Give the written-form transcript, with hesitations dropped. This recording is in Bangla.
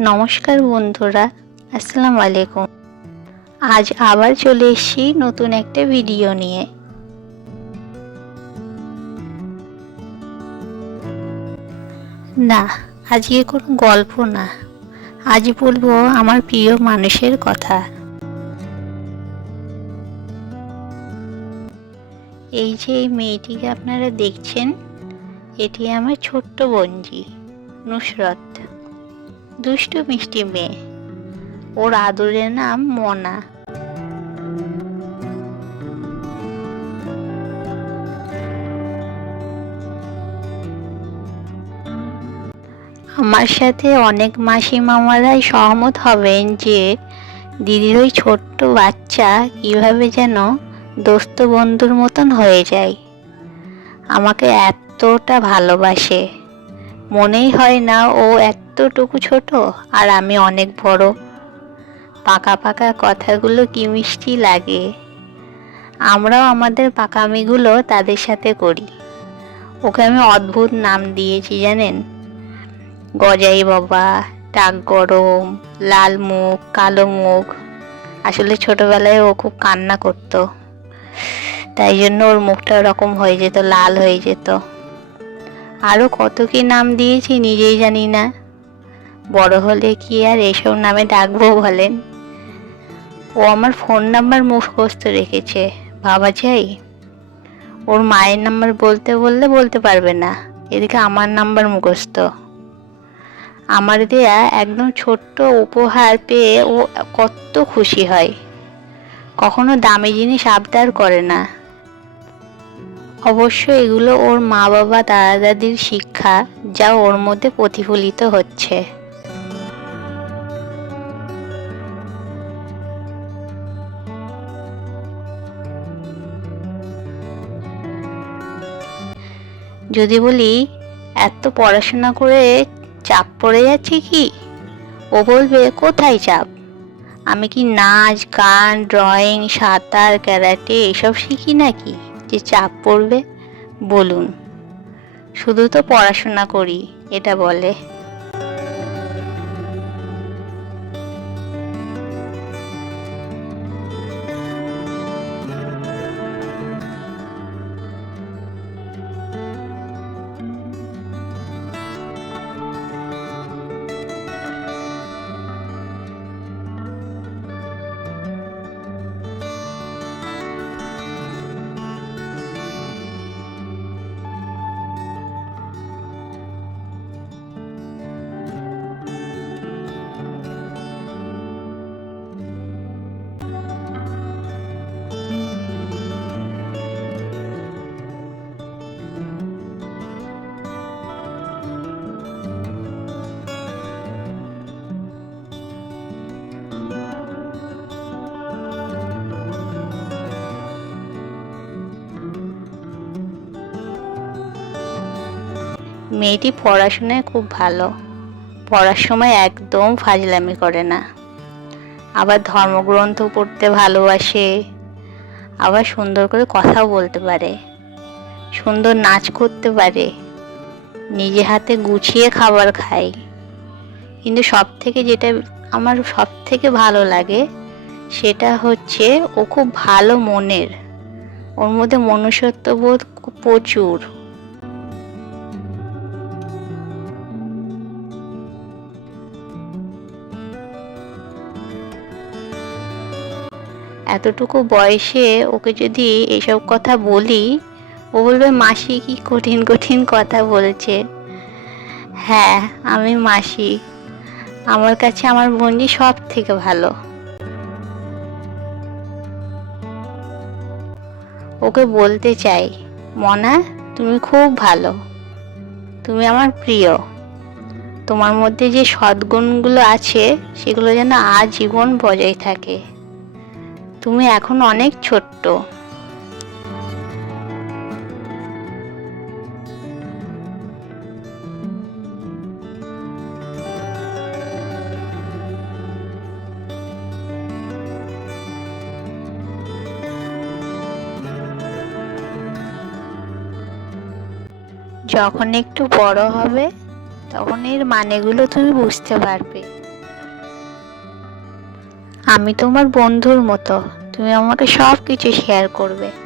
নমস্কার বন্ধুরা, আসসালামু আলাইকুম। আজ আবার চলে এসেছি নতুন একটা ভিডিও নিয়ে। না, আজকে কোনো গল্প না, আজ বলবো আমার প্রিয় মানুষের কথা। এই যে এই মেয়েটিকে আপনারা দেখছেন, এটি আমার ছোট্ট বোনজি নুসরত। দুষ্টু মিষ্টি মেয়ে, ওর আদরের নাম মনা। আমার সাথে অনেক মাসি মামারাই সহমত হবেন যে দিদির ওই ছোট্ট বাচ্চা কিভাবে যেন দোস্ত বন্ধুর মতন হয়ে যায়। আমাকে এতটা ভালোবাসে, মনেই হয় না ও এতটুকু ছোট আর আমি অনেক বড়। পাকা পাকা কথাগুলো কি মিষ্টি লাগে। আমরাও আমাদের পাকামিগুলো তাদের সাথে করি। ওকে আমি অদ্ভুত নাম দিয়েছি জানেন, গজাই বাবা, টাক গরম, লাল মুখ, কালো মুখ। আসলে ছোটবেলায় ও খুব কান্না করতো, তাই জন্য ওর মুখটা ওরকম হয়ে যেত, লাল হয়ে যেত। আরও কত কি নাম দিয়েছি নিজেই জানি না। বড় হলে কি আর এসব নামে ডাকবো বলেন। ও আমার ফোন নাম্বার মুখস্থ রেখেছে, ভাবা যায়। ওর মায়ের নাম্বার বলতে বললে বলতে পারবে না, এদিকে আমার নাম্বার মুখস্থ। আমার দেয়া একদম ছোট্ট উপহার পেয়ে ও কত খুশি হয়। কখনো দামি জিনিস আবদার করে না। অবশ্য এগুলো ওর মা বাবা দাদা দাদির শিক্ষা, যা ওর মধ্যে প্রতিফলিত হচ্ছে। যদি বলি এত পড়াশোনা করে চাপ পড়ে যাচ্ছে কি, ও বলবে কোথায় চাপ, আমি কি নাচ গান ড্রয়িং সাঁতার ক্যারাটে এসব শিখি নাকি যে চাপ পড়বে। বলুন, শুধু তো পড়াশোনা করি এটা বলে। মেয়েটি পড়াশোনায় খুব ভালো, পড়ার সময় একদম ফাজলামি করে না। আবার ধর্মগ্রন্থ পড়তে ভালোবাসে, আবার সুন্দর করে কথাও বলতে পারে, সুন্দর নাচ করতে পারে, নিজে হাতে গুছিয়ে খাবার খায়। কিন্তু সব থেকে যেটা আমার সব থেকে ভালো লাগে সেটা হচ্ছে ও খুব ভালো মনের, ওর মধ্যে মনুষ্যত্ববোধ প্রচুর। এতটুকু বয়সে ওকে যদি এসব কথা বলি, ও বলবে মাসি কি কঠিন কঠিন কথা বলছে। হ্যাঁ, আমি মাসি, আমার কাছে আমার বোনই সব থেকে ভালো। ওকে বলতে চাই, মনা তুমি খুব ভালো, তুমি আমার প্রিয়। তোমার মধ্যে যে সদ্গুণগুলো আছে সেগুলো যেন আজীবন বজায় থাকে। তুমি এখন অনেক ছোট্ট। যখন একটু বড় হবে তখন এর মানেগুলো তুমি বুঝতে পারবে। আমি তোমার বন্ধুর মতো, তুমি আমাকে সব কিছু শেয়ার করবে।